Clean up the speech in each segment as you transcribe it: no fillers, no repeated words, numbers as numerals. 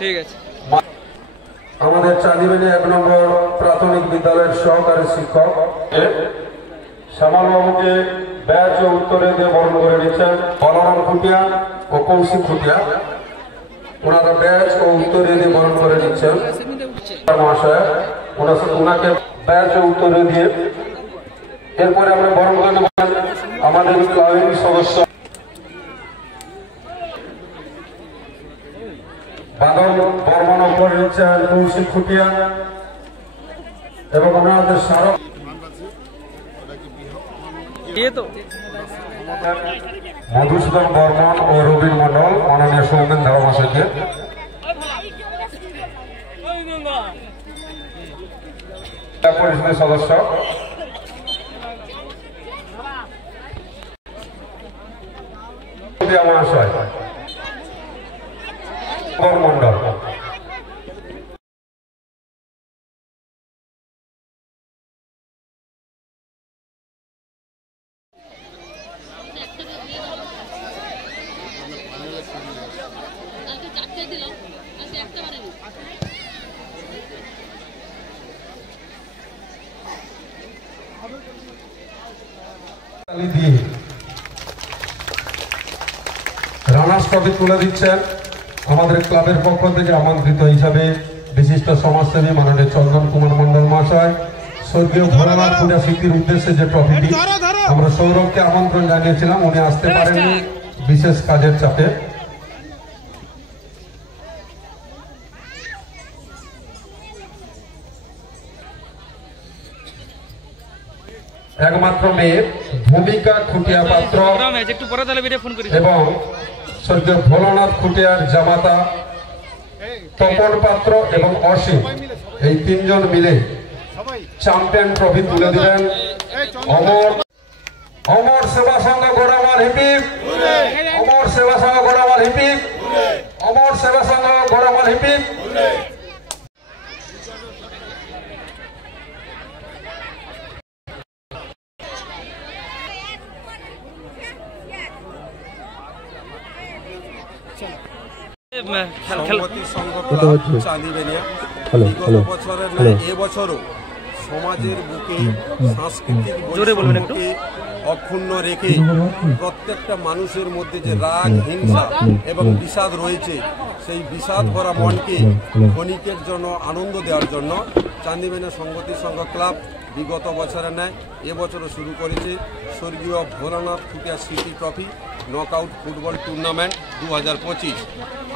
ঠিক আছে। আমাদের চাঁদিবেনী 1 নম্বর প্রাথমিক বিদ্যালয়ের সহকারী শিক্ষক শ্যামলবাবুকে ব্যাচ ও উত্তরে দিয়ে বরণ করে নিচ্ছেন বলরাম খুটিয়া ও কৌশিক খুটিয়া। ওনারা ব্যাচ ও উত্তরে দিয়ে বরণ করে নিচ্ছেন মহাশয়। ওনাকে ব্যাচ ও উত্তরে দিয়ে এরপরে আমরা বরণ করে নেবেন আমাদের ক্লাবের সদস্য বাদল বর্মন করে নিচ্ছেন কৌশিক খুটিয়া এবং ওনাদের স্মারক মধুসূদন বর্মন ও রবীন মন্ডল মাননীয় সৌমেন ধারামশাইকে পরিষদের সদস্য মহাশয় মন্ডল রানার্স ট্রফি তুলে দিচ্ছেন আমাদের ক্লাবের পক্ষ থেকে আমন্ত্রিত হিসাবে বিশিষ্ট সমাজসেবী মাননীয় চন্দন কুমার মন্ডল মহাশয়। স্বর্গীয় ভোলানাথ পূজা স্মৃতির উদ্দেশ্যে যে ট্রফিটি আমরা সৌরভকে আমন্ত্রণ জানিয়েছিলাম, উনি আসতে পারেননি বিশেষ কাজের চাপে। একমাত্র মেয়ে ভূমিকা খুটিয়া পাত্র এবং স্বর্গীয় ভোলানাথ খুটিয়ার জামাতা তপন পাত্র এবং অসীম, এই তিনজন মিলে চ্যাম্পিয়ন ট্রফি তুলে দিলেন অমর সেবা সংঘ গোড়ামাল হিপিপ, অমর সেবা সংঘ গোড়ামাল হিপিপ, অমর সেবা সংঘ গোড়ামাল হিপিপ। এবছরও সমাজের বুকে সাংস্কৃতিক বৈষম্যকে অক্ষুণ্ণ রেখে প্রত্যেকটা মানুষের মধ্যে যে রাগ, হিংসা এবং বিষাদ রয়েছে, সেই বিষাদ ভরা মনকে ক্ষণিকের জন্য আনন্দ দেওয়ার জন্য চান্দিবেনা সংগতি সংঘ ক্লাব বিগত বছরের ন্যায় এবছরও শুরু করেছে স্বর্গীয় ভোলানাথ খুটিয়া স্মৃতি ট্রফি নকআউট ফুটবল টুর্নামেন্ট 2025।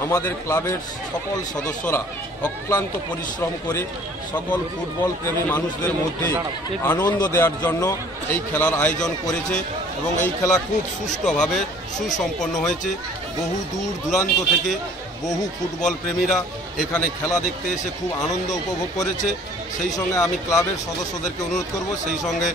আমাদের ক্লাবের সকল সদস্যরা অক্লান্ত পরিশ্রম করে সকল ফুটবল প্রেমী মানুষদের মধ্যে আনন্দ দেওয়ার জন্য এই খেলার আয়োজন করেছে এবং এই খেলা খুব সুষ্ঠুভাবে সুসম্পন্ন হয়েছে। বহু দূর দূরান্ত থেকে বহু ফুটবল প্রেমীরা এখানে খেলা দেখতে এসে খুব আনন্দ উপভোগ করেছে। সেই সঙ্গে আমি ক্লাবের সদস্যদেরকে অনুরোধ করব, সেই সঙ্গে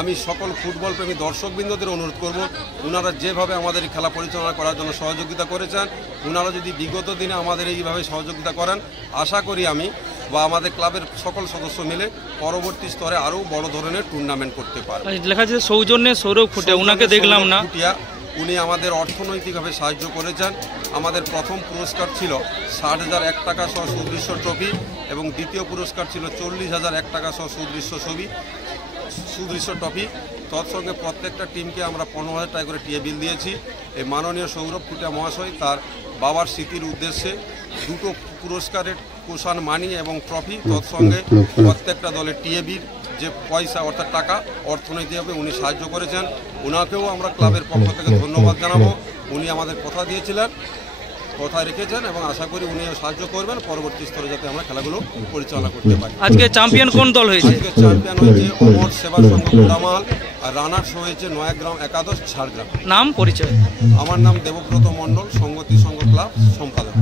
আমি সকল ফুটবল প্রেমী দর্শকবৃন্দদের অনুরোধ করব, ওনারা যেভাবে আমাদের এই খেলা পরিচালনা করার জন্য সহযোগিতা করেছেন, ওনারা যদি বিগত দিনে আমাদের এইভাবে সহযোগিতা করেন, আশা করি আমি বা আমাদের ক্লাবের সকল সদস্য মিলে পরবর্তী স্তরে আরও বড় ধরনের টুর্নামেন্ট করতে পারবে। লেখা আছে সৌজন্যে সৌরভ খুটিয়া, ওনাকে দেখলাম না। উনি আমাদের অর্থনৈতিকভাবে সাহায্য করেছেন। আমাদের প্রথম পুরস্কার ছিল 60,001 টাকা সহ সুদৃশ্য ট্রফি এবং দ্বিতীয় পুরস্কার ছিল 40,001 টাকা সহ সুদৃশ্য ট্রফি। তৎসঙ্গে প্রত্যেকটা টিমকে আমরা 15,000 টাকা করে টিএ বিল দিয়েছি। এই মাননীয় সৌরভ খুটিয়া মহাশয় তার বাবার স্মৃতির উদ্দেশ্যে দুটো পুরস্কারের কোষান মানি এবং ট্রফি, তৎসঙ্গে প্রত্যেকটা দলের টিএ বিল যে পয়সা অর্থাৎ টাকা অর্থনৈতিকভাবে উনি সাহায্য করেছেন। ওনাকেও আমরা ক্লাবের পক্ষ থেকে ধন্যবাদ জানাবো। উনি আমাদের কথা দিয়েছিলেন, কথা রেখেছেন এবং আশা করি উনিও সাহায্য করবেন পরবর্তী স্তরে যাতে আমরা খেলাগুলো পরিচালনা করতে পারি। আজকে চ্যাম্পিয়ন কোন দল হয়েছে? আজকে চ্যাম্পিয়ন হয়েছে অমর সেবা সংঘ গোড়ামাল আর রানার্স হয়েছে নয়াগ্রাম একাদশ ঝাড়গ্রাম। নাম পরিচয়? আমার নাম দেবব্রত মণ্ডল, সংগতি সংঘ ক্লাব সম্পাদক।